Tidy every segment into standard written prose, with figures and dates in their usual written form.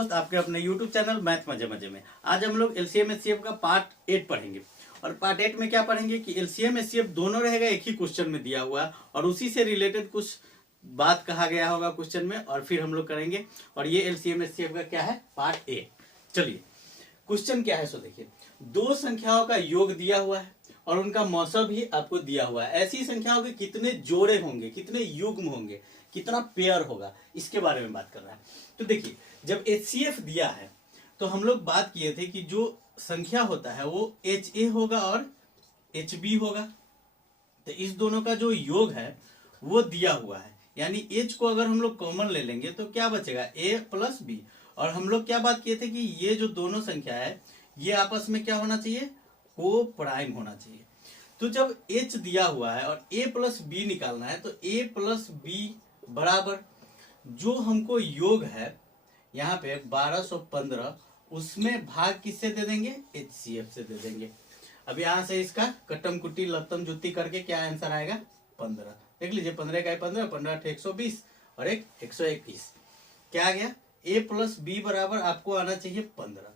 दोस्त, आपके अपने YouTube चैनल मैथ मजे मजे में आज हम लोग एलसीएम एचसीएफ का पार्ट 8 पढ़ेंगे। और पार्ट 8 में क्या पढ़ेंगे कि एलसीएम एचसीएफ दोनों रहेगा, एक ही क्वेश्चन में दिया हुआ और उसी से रिलेटेड कुछ बात कहा गया होगा क्वेश्चन में, और फिर हम लोग करेंगे। और ये एलसीएम एचसीएफ का क्या है, पार्ट 8। चलिए क्वेश्चन क्या है, सो देखिए, दो संख्याओं का योग दिया हुआ है और उनका मौसा भी आपको दिया हुआ है। ऐसी संख्याओं के कितने जोड़े होंगे, कितने युग्म होंगे, कितना पेयर होगा, इसके बारे में बात कर रहा है। तो देखिए, जब एचसीएफ दिया है तो हम लोग बात किए थे कि जो संख्या होता है वो एच ए होगा और एच बी होगा। तो इस दोनों का जो योग है वो दिया हुआ है, यानी एच को अगर हम लोग कॉमन ले लेंगे तो क्या बचेगा, ए प्लस बी। और हम लोग क्या बात किए थे कि ये जो दोनों संख्या है ये आपस में क्या होना चाहिए, को प्राइम होना चाहिए। तो जब h दिया हुआ है और a प्लस बी निकालना है तो a प्लस बी बराबर जो हमको योग है यहाँ पे 1215, उसमें भाग किससे दे देंगे, HCF से दे देंगे। अब यहाँ से इसका कट्टम कुट्टी लत्तम जुत्ती करके क्या आंसर आएगा, 15। देख लीजिए, 15 का 15, 15 120 और एक 121, क्या आ गया, a प्लस बी बराबर आपको आना चाहिए 15।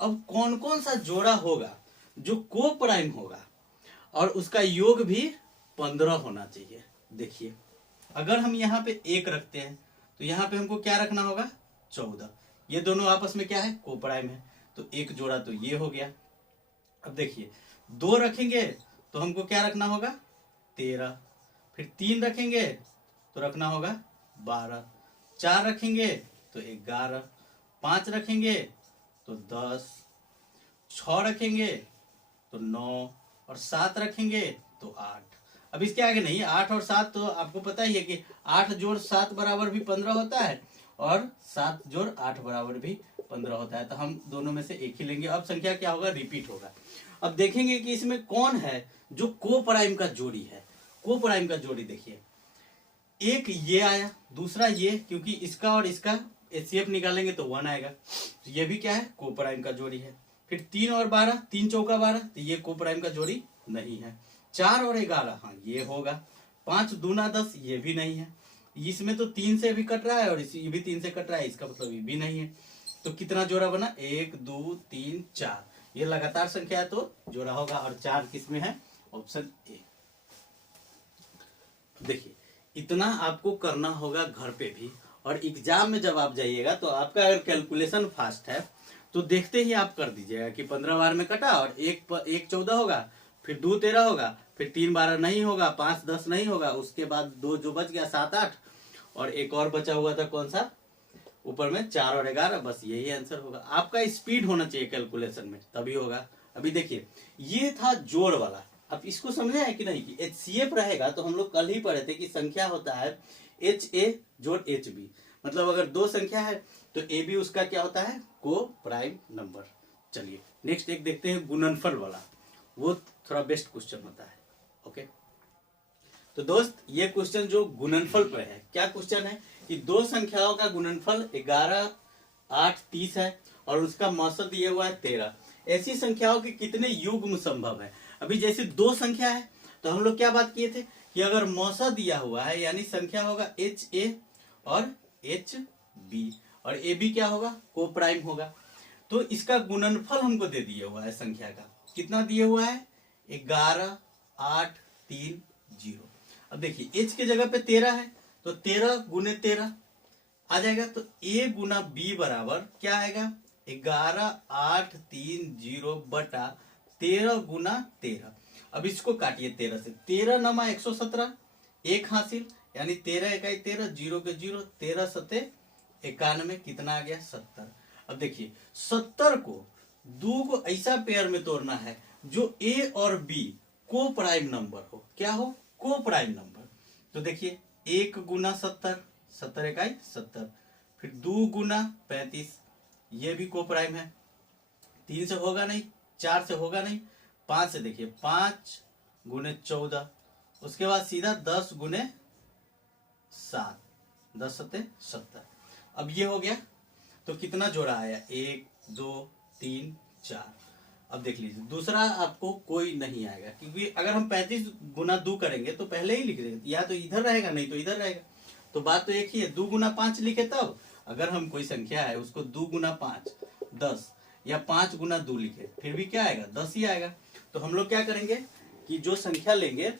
अब कौन कौन सा जोड़ा होगा जो को प्राइम होगा और उसका योग भी 15 होना चाहिए। देखिए, अगर हम यहाँ पे 1 रखते हैं तो यहाँ पे हमको क्या रखना होगा, 14। ये दोनों आपस में क्या है, को प्राइम है, तो एक जोड़ा तो ये हो गया। अब देखिए, 2 रखेंगे तो हमको क्या रखना होगा, 13। फिर 3 रखेंगे तो रखना होगा 12, 4 रखेंगे तो 11, 5 रखेंगे तो 10, 6 रखेंगे तो 9 और 7 रखेंगे तो 8। अब इसके आगे नहीं, 8 और 7 तो आपको पता ही है कि 8 जोड़ 7 बराबर भी 15 होता है और 7 जोड़ 8 बराबर भी 15 होता है। तो हम दोनों में से एक ही लेंगे। अब संख्या क्या होगा, रिपीट होगा। अब देखेंगे कि इसमें कौन है जो को प्राइम का जोड़ी है। को प्राइम का जोड़ी देखिए, एक ये आया, दूसरा ये, क्योंकि इसका और इसका एचसीएफ निकालेंगे तो 1 आएगा, तो ये भी क्या है, को प्राइम का जोड़ी है। फिर 3 और 12, 3 चौका 12, तो ये को प्राइम का जोड़ी नहीं है। 4 और 11, हाँ ये होगा। 5 दूना 10, ये भी नहीं है। इसमें तो 3 से भी कट रहा है और ये भी 3 से कट रहा है, इसका मतलब ये भी नहीं है। तो कितना जोड़ा बना, 1 2 3 4, ये लगातार संख्या है तो जोड़ा होगा। और 4 किस में है, ऑप्शन ए। देखिए, इतना आपको करना होगा घर पे भी, और एग्जाम में जब आप जाइएगा तो आपका अगर कैलकुलेशन फास्ट है तो देखते ही आप कर दीजिएगा कि 15 बार में कटा और 1 14 होगा, फिर 2 13 होगा, फिर 3 12 नहीं होगा, 5 10 नहीं होगा, उसके बाद 2 जो बच गया 7 8, और एक और बचा हुआ था कौन सा, ऊपर में 4 और 11, बस यही आंसर होगा। आपका स्पीड होना चाहिए कैलकुलेशन में, तभी होगा। अभी देखिए, ये था जोड़ वाला। अब इसको समझे है कि नहीं कि एचसीएफ रहेगा तो हम लोग कल ही पढ़े थे कि संख्या होता है एच ए जोड़ एच बी, मतलब अगर दो संख्या है तो ए बी उसका क्या होता है, को प्राइम नंबर। चलिए नेक्स्ट एक देखते हैं, गुणनफल वाला, वो थोड़ा बेस्ट क्वेश्चन होता है। ओके, तो दोस्त ये क्वेश्चन जो गुणनफल पर है, क्या क्वेश्चन है कि दो संख्याओं का गुणनफल 11 8 30 है और उसका मौसम दिया हुआ है 13। ऐसी संख्याओं के कितने युग्म संभव है। अभी जैसे दो संख्या है तो हम लोग क्या बात किए थे कि अगर मौसा दिया हुआ है यानी संख्या होगा एच ए और एच बी, और ए बी क्या होगा, को प्राइम होगा। तो इसका गुणनफल हमको दे दिया हुआ है संख्या का, कितना दिया हुआ है, 11 8 3 0। अब देखिए, एच के जगह पे 13 है तो 13 गुने 13 आ जाएगा, तो ए गुना बी बराबर क्या आएगा, 11 8 3 0 बटा 13 गुना 13। अब इसको काटिए 13 से, 13 नमा 117, 1 हासिल, यानी 13 इकाई 13, 0 के 0, 13 सते 91, कितना आ गया, 70। अब देखिए, 70 को 2 को ऐसा पेयर में तोड़ना है जो ए और बी को प्राइम नंबर हो। क्या हो, को प्राइम नंबर। तो देखिए, 1 गुना 70, 70 इकाई 70, फिर 2 गुना 35, ये भी को प्राइम है। 3 से होगा नहीं, 4 से होगा नहीं, 5 से देखिए, 5 गुने 14, उसके बाद सीधा 10 गुने 7, 10 सत्ते 70। अब ये हो गया, तो कितना जोड़ा आया, 1 2 3 4। अब देख लीजिए, दूसरा आपको कोई नहीं आएगा, क्योंकि अगर हम 35 गुना 2 करेंगे तो पहले ही लिख देंगे, या तो इधर रहेगा नहीं तो इधर रहेगा। तो बात तो एक ही है, 2 गुना 5 लिखे तब, अगर हम कोई संख्या है उसको 2 गुना 5 10 या 5 गुना 2 लिखे फिर भी क्या आएगा 10 ही आएगा। तो हम लोग क्या करेंगे कि जो संख्या लेंगे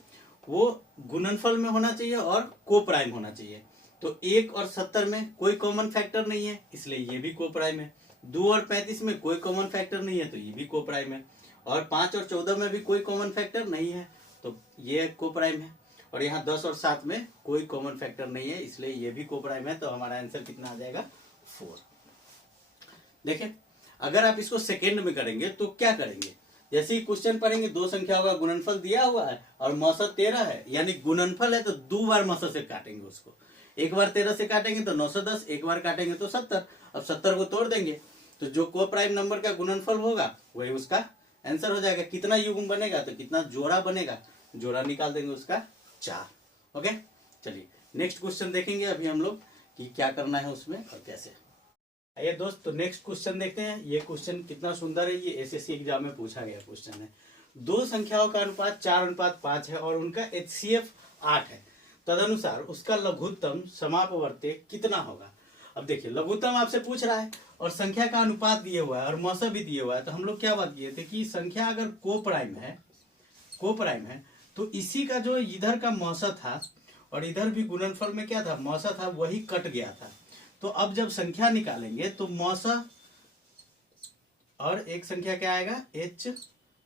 वो गुणनफल में होना चाहिए और को प्राइम होना चाहिए। तो 1 और 70 में कोई कॉमन फैक्टर नहीं है इसलिए ये भी को प्राइम है। 2 और 35 में कोई कॉमन फैक्टर नहीं है तो ये भी को प्राइम है। और 5 और 14 में भी कोई कॉमन फैक्टर नहीं है तो ये को प्राइम है। और यहाँ 10 और 7 में कोई कॉमन फैक्टर नहीं है इसलिए ये भी को प्राइम है। तो हमारा आंसर कितना आ जाएगा 4। देखिए अगर आप इसको सेकेंड में करेंगे तो क्या करेंगे, जैसे ही क्वेश्चन पढ़ेंगे दो संख्याओं का गुणनफल दिया हुआ है और मौसत 13 है यानी गुणनफल है तो 2 बार मौसत से काटेंगे उसको। एक बार 13 से काटेंगे तो 910, एक बार काटेंगे तो 70। अब 70 को तोड़ देंगे तो जो को प्राइम नंबर का गुणनफल होगा वही उसका आंसर हो जाएगा। कितना युग्म बनेगा तो कितना जोड़ा बनेगा, जोड़ा निकाल देंगे उसका 4। ओके चलिए नेक्स्ट क्वेश्चन देखेंगे अभी हम लोग कि क्या करना है उसमें और कैसे। आइए दोस्त तो नेक्स्ट क्वेश्चन देखते हैं। ये क्वेश्चन कितना सुंदर है, ये एसएससी एग्जाम में पूछा गया क्वेश्चन है। दो संख्याओं का अनुपात 4:5 है और उनका एचसीएफ 8 है, तदनुसार उसका लघुत्तम समापवर्ती कितना होगा। अब देखिए लघुत्तम आपसे पूछ रहा है और संख्या का अनुपात दिए हुआ है और मौसा भी दिए हुआ है। तो हम लोग क्या बात किए थे कि संख्या अगर को प्राइम है तो इसी का जो इधर का मौसा था और इधर भी गुणनफल में क्या था मौसा था वही कट गया था। तो अब जब संख्या निकालेंगे तो मौसा और एक संख्या क्या आएगा एच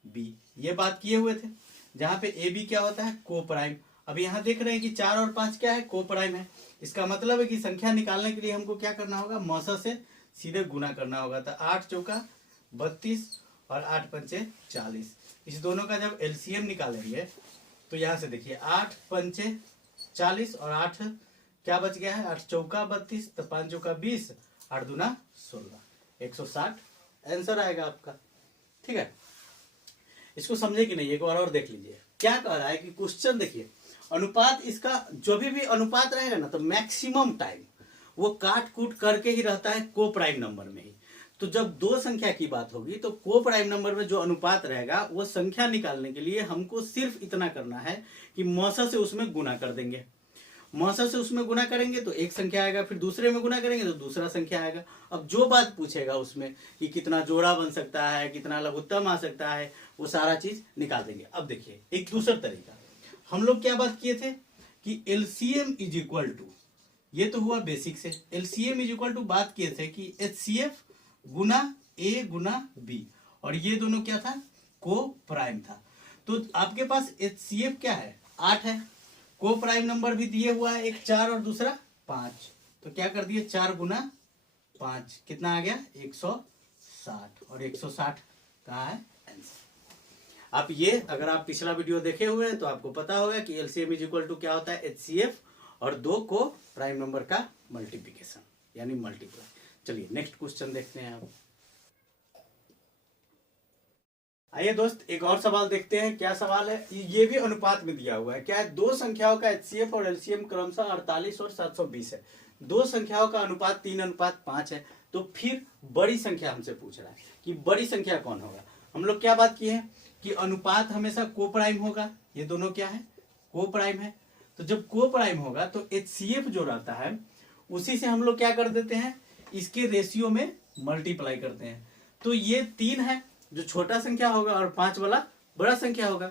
बी, ये बात किए हुए थे। जहां पे ए बी क्या होता है को प्राइम। अब यहाँ देख रहे हैं कि 4 और 5 क्या है को प्राइम है। इसका मतलब है कि संख्या निकालने के लिए हमको क्या करना होगा मौसा से सीधे गुना करना होगा। तो 8 चौका 32 और 8 पंचे 40, इस दोनों का जब एलसीएम निकालेंगे तो यहाँ से देखिए 8 पंचे 40 और 8 क्या बच गया है 8 चौका 32 तो 5 चौका 20 8 दूना 16 160 आंसर आएगा आपका। ठीक है इसको समझे कि नहीं एक बार और देख लीजिए क्या कह रहा है कि क्वेश्चन देखिए अनुपात इसका जो भी अनुपात रहेगा ना तो मैक्सिमम टाइम वो काट कूट करके ही रहता है को प्राइम नंबर में ही। तो जब दो संख्या की बात होगी तो को प्राइम नंबर में जो अनुपात रहेगा वो संख्या निकालने के लिए हमको सिर्फ इतना करना है कि मौसा से उसमें गुना कर देंगे। मौसा से उसमें गुना करेंगे तो एक संख्या आएगा, फिर दूसरे में गुना करेंगे तो दूसरा संख्या आएगा। अब जो बात पूछेगा उसमें कि कितना जोड़ा बन सकता है कितना लघुत्तम आ सकता है वो सारा चीज निकाल देंगे। अब देखिए एक दूसरा तरीका हम लोग क्या बात किए थे कि एलसीएम इज इक्वल टू, ये तो हुआ बेसिक से, एलसीएम इज इक्वल टू बात किए थे कि एचसीएफ गुना ए गुना बी और ये दोनों क्या था को प्राइम था। तो आपके पास एचसीएफ क्या है 8 है, को प्राइम नंबर भी दिए हुआ है एक 4 और दूसरा 5, तो क्या कर दिए 4 गुना 5 कितना आ गया 160 और 160 कहाँ है आंसर। आप ये अगर आप पिछला वीडियो देखे हुए हैं तो आपको पता होगा कि एलसीएम इज इक्वल टू क्या होता है एचसीएफ और दो को प्राइम नंबर का मल्टीप्लिकेशन यानी मल्टीप्लाई। चलिए नेक्स्ट क्वेश्चन देखते हैं आप। आइए दोस्त एक और सवाल देखते हैं। क्या सवाल है, ये भी अनुपात में दिया हुआ है। क्या है दो संख्याओं का एचसीएफ और एलसीएम क्रमशः 48 और 720 है। दो संख्याओं का अनुपात 3:5 है। तो फिर बड़ी संख्या हमसे पूछ रहा है कि बड़ी संख्या कौन होगा। हम लोग क्या बात किए हैं कि अनुपात हमेशा को प्राइम होगा, ये दोनों क्या है को प्राइम है। तो जब को प्राइम होगा तो एचसीएफ जो रहता है उसी से हम लोग क्या कर देते हैं इसके रेशियो में मल्टीप्लाई करते हैं। तो ये 3 है जो छोटा संख्या होगा और 5 वाला बड़ा संख्या होगा।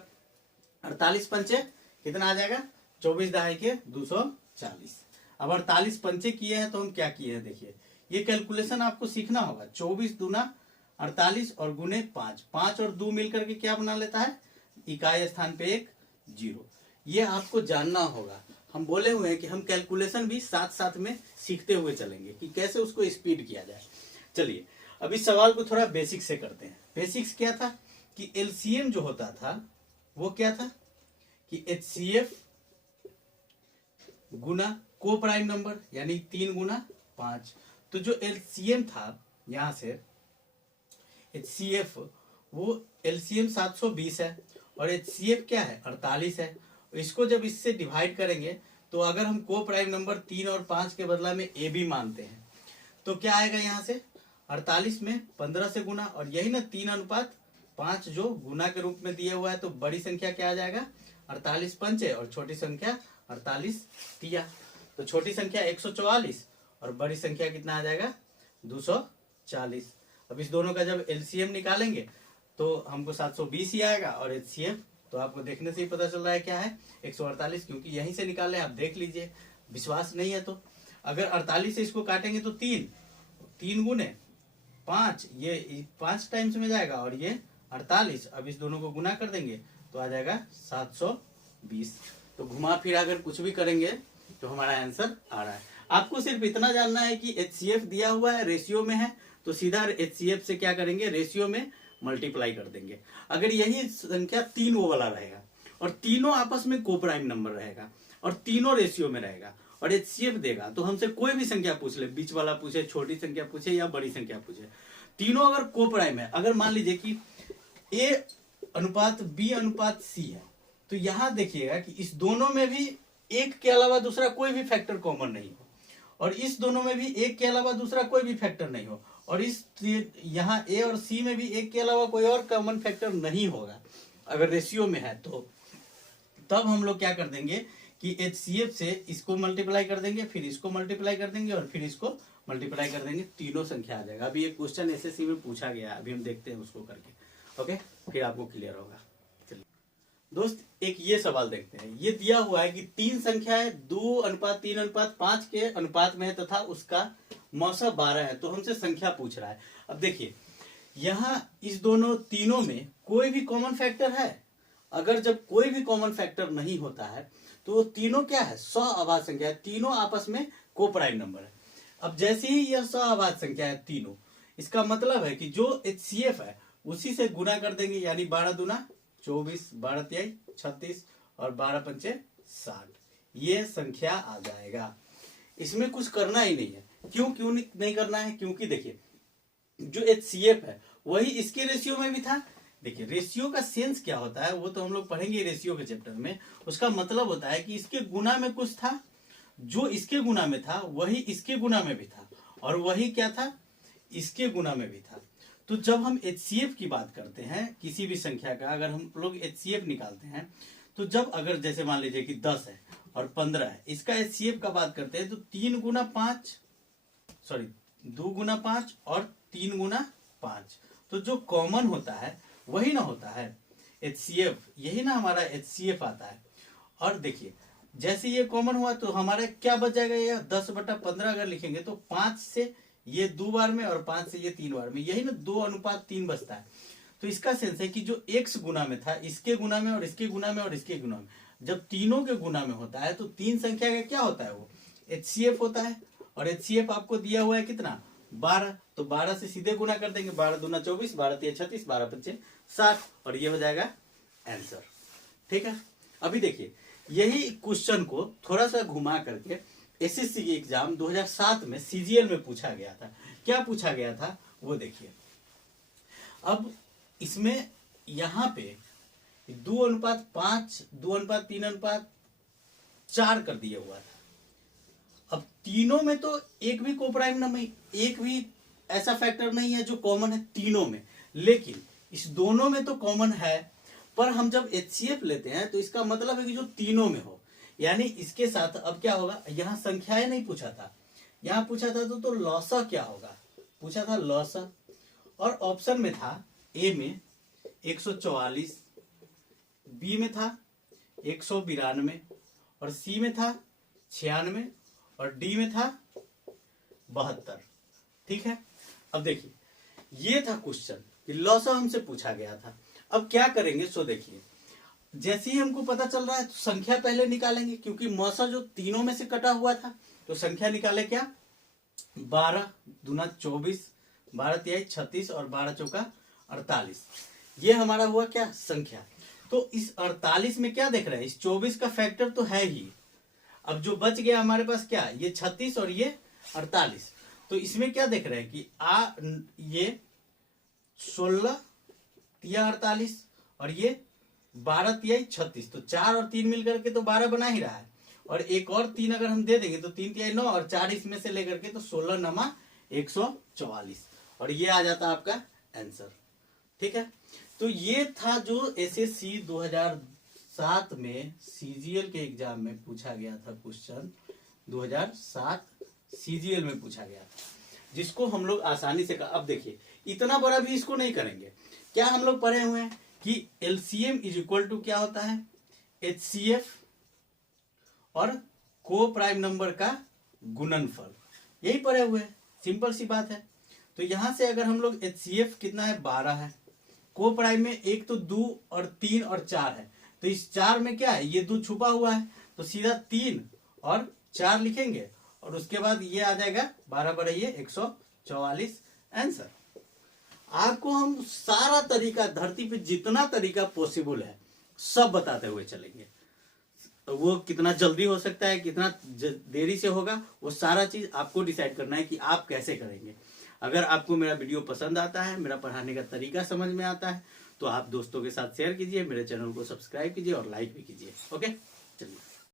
48 पंचे कितना आ जाएगा 24 दहाई के 240। अब 48 पंचे किए हैं तो हम क्या किए हैं देखिए ये कैलकुलेशन आपको सीखना होगा। 24 दूना 48 और गुने 5, 5 और 2 मिलकर के क्या बना लेता है इकाई स्थान पे एक 0। ये आपको जानना होगा। हम बोले हुए हैं कि हम कैलकुलेशन भी साथ साथ में सीखते हुए चलेंगे कि कैसे उसको स्पीड किया जाए। चलिए अब इस सवाल को थोड़ा बेसिक से करते हैं। बेसिक्स क्या था कि एलसीएम जो होता था वो क्या था कि एचसीएफ गुना को प्राइम नंबर यानी 3 गुना 5। तो जो एलसीएम था यहां से एचसीएफ वो एलसीएम 720 है और एचसीएफ क्या है 48 है। इसको जब इससे डिवाइड करेंगे तो अगर हम को प्राइम नंबर 3 और 5 के बदला में ए बी मानते हैं तो क्या आएगा यहाँ से 48 में 15 से गुना और यही ना 3:5 जो गुना के रूप में दिया हुआ है। तो बड़ी संख्या क्या आ जाएगा 48 पंचे और छोटी संख्या 48 तिया। तो छोटी संख्या 144 और बड़ी संख्या कितना आ जाएगा 240। अब इस दोनों का जब एलसीएम निकालेंगे तो हमको 720 ही आएगा, और एचसीएफ तो आपको देखने से ही पता चल रहा है क्या है 148, क्योंकि यहीं से निकाले, आप देख लीजिए, विश्वास नहीं है तो। अगर 48 से इसको काटेंगे तो 3 गुने 5, ये 5 टाइम्स में जाएगा, और ये 48। अब इस दोनों को गुना कर देंगे तो आ जाएगा 720। तो घुमा फिर अगर कुछ भी करेंगे तो हमारा आंसर आ रहा है। आपको सिर्फ इतना जानना है कि एचसीएफ दिया हुआ है, रेशियो में है, तो सीधा एचसीएफ से क्या करेंगे, रेशियो में मल्टीप्लाई कर देंगे। अगर यही संख्या 3 वो वाला रहेगा और तीनों आपस में कोप्राइम नंबर रहेगा और तीनों रेशियो में रहेगा और एचसीएफ देगा, तो हमसे कोई भी संख्या पूछ ले, बीच वाला पूछे, छोटी संख्या पूछे या बड़ी संख्या पूछे, तीनों अगर कोप्राइम है, अगर मान लीजिए कि ए अनुपात बी अनुपात सी है, तो यहां देखिएगा कि इस दोनों में भी एक के अलावा दूसरा कोई भी फैक्टर कॉमन नहीं हो, और इस दोनों में भी एक के अलावा दूसरा कोई भी फैक्टर नहीं हो, और इस यहाँ ए और सी में भी एक के अलावा कोई और कॉमन फैक्टर नहीं होगा अगर रेशियो में है, तो तब हम लोग क्या कर देंगे कि एचसीएफ से इसको मल्टीप्लाई कर देंगे, फिर इसको मल्टीप्लाई कर देंगे और फिर इसको मल्टीप्लाई कर देंगे, तीनों संख्या आ जाएगा। अभी एक क्वेश्चन एसएससी में पूछा गया, अभी हम देखते हैं उसको करके, ओके, फिर आपको क्लियर होगा। चलिए दोस्त, एक ये सवाल देखते हैं। ये दिया हुआ है कि 3 संख्याएं 2:3:5 के अनुपात में है तथा उसका मौसा 12 है, तो हमसे संख्या पूछ रहा है। अब देखिए यहाँ इस दोनों तीनों में कोई भी कॉमन फैक्टर है। अगर जब कोई भी कॉमन फैक्टर नहीं होता है तो वो तीनों क्या है, सअभाज्य संख्या है, तीनों आपस में कोप्राइम नंबर है। अब जैसे ही यह सअभाज्य संख्या है तीनों, इसका मतलब है कि जो एचसीएफ है उसी से गुना कर देंगे, यानी 12 दूना 24, 12 तिहाई 36 और 12 पंचे 60, ये संख्या आ जाएगा। इसमें कुछ करना ही नहीं है। क्यों नहीं करना है, क्योंकि देखिए जो एचसीएफ है वही इसके रेशियो में भी था। देखिए रेशियो का सेंस क्या होता है वो तो हम लोग पढ़ेंगे रेशियो के चैप्टर में। उसका मतलब होता है कि इसके गुना में कुछ था, जो इसके गुना में था वही इसके गुना में भी था, और वही क्या था, इसके गुना में भी था। तो जब हम एचसीएफ की बात करते हैं किसी भी संख्या का, अगर हम लोग एचसीएफ निकालते हैं तो जब अगर जैसे मान लीजिए कि 10 है और 15 है, इसका एचसीएफ का बात करते हैं तो 2 गुना 5 और 3 गुना 5, तो जो कॉमन होता है वही ना होता है एचसीएफ, यही ना हमारा एचसीएफ आता है। और देखिए जैसे ये कॉमन हुआ तो हमारा क्या बच जाएगा, ये 10/15 अगर लिखेंगे तो 5 से ये 2 बार में और 5 से ये 3 बार में, यही ना 2:3 बचता है। तो इसका सेंस है कि जो x गुना में था, इसके गुना में और इसके गुना में और इसके गुना में, जब तीनों के गुना में होता है तो 3 संख्या का क्या होता है, वो एचसीएफ होता है। और एचसीएफ आपको दिया हुआ है कितना, 12, तो 12 से सीधे गुना कर देंगे, 12 दूना 24, 12 तिया 36, 12 पंचे 60, और ये हो जाएगा आंसर। ठीक है। अभी देखिए यही क्वेश्चन को थोड़ा सा घुमा करके एसएससी के एग्जाम 2007 में सीजीएल में पूछा गया था। क्या पूछा गया था वो देखिए। अब इसमें यहां पे 2:5, 2:3:4 कर दिया हुआ था। अब तीनों में तो एक भी कोप्राइम नंबर, एक भी ऐसा फैक्टर नहीं है जो कॉमन है तीनों में, लेकिन इस दोनों में तो कॉमन है। पर हम जब एचसीएफ लेते हैं तो इसका मतलब है कि जो तीनों में हो, यानी इसके साथ अब क्या होगा, यहां संख्याएं नहीं पूछा था, यहां पूछा था तो लॉसा क्या होगा, पूछा था लॉसा। और ऑप्शन में था ए में 144, बी में था 192 और सी में था 96 और डी में था 72। ठीक है। अब देखिए ये था क्वेश्चन कि लॉसा हमसे पूछा गया था। अब क्या करेंगे, सो देखिए जैसे ही हमको पता चल रहा है तो संख्या पहले निकालेंगे, क्योंकि मौसा जो तीनों में से कटा हुआ था, तो संख्या निकाले क्या, 12 दूना 24, 12 तिहाई 36 और 12 चौका 48, ये हमारा हुआ क्या संख्या। तो इस 48 में क्या देख रहे हैं, इस 24 का फैक्टर तो है ही। अब जो बच गया हमारे पास क्या, ये 36 और ये 48, तो इसमें क्या देख रहे हैं कि ये 16 तिया 48 और ये 12 तिहाई 36, तो 4 और 3 मिलकर के तो 12 बना ही रहा है, और एक और 3 अगर हम दे देंगे तो 3 तिहाई 9 और 4 इसमें से लेकर के तो 16 नमा 144, और ये आ जाता आपका आंसर। ठीक है। तो ये था जो एसएससी 2007 में सीजीएल के एग्जाम में पूछा गया था क्वेश्चन, 2007 CGL में पूछा गया था, जिसको हम लोग आसानी से अब देखिए इतना बड़ा भी इसको नहीं करेंगे। क्या हम लोग पढ़े हुए हैं कि LCM इज इक्वल टू क्या होता है, HCF और को प्राइम नंबर का गुणनफल, यही पढ़े हुए हैं, सिंपल सी बात है। तो यहां से अगर हम लोग HCF कितना है 12 है, को प्राइम में एक तो 2 और 3 और 4 है, तो इस 4 में क्या है, ये 2 छुपा हुआ है, तो सीधा 3 और 4 लिखेंगे और उसके बाद ये आ जाएगा 12 बड़ा ये 144 आंसर। आपको हम सारा तरीका धरती पे जितना तरीका पॉसिबल है सब बताते हुए चलेंगे। वो कितना जल्दी हो सकता है, कितना देरी से होगा, वो सारा चीज आपको डिसाइड करना है कि आप कैसे करेंगे। अगर आपको मेरा वीडियो पसंद आता है, मेरा पढ़ाने का तरीका समझ में आता है, तो आप दोस्तों के साथ शेयर कीजिए, मेरे चैनल को सब्सक्राइब कीजिए और लाइक भी कीजिए। ओके।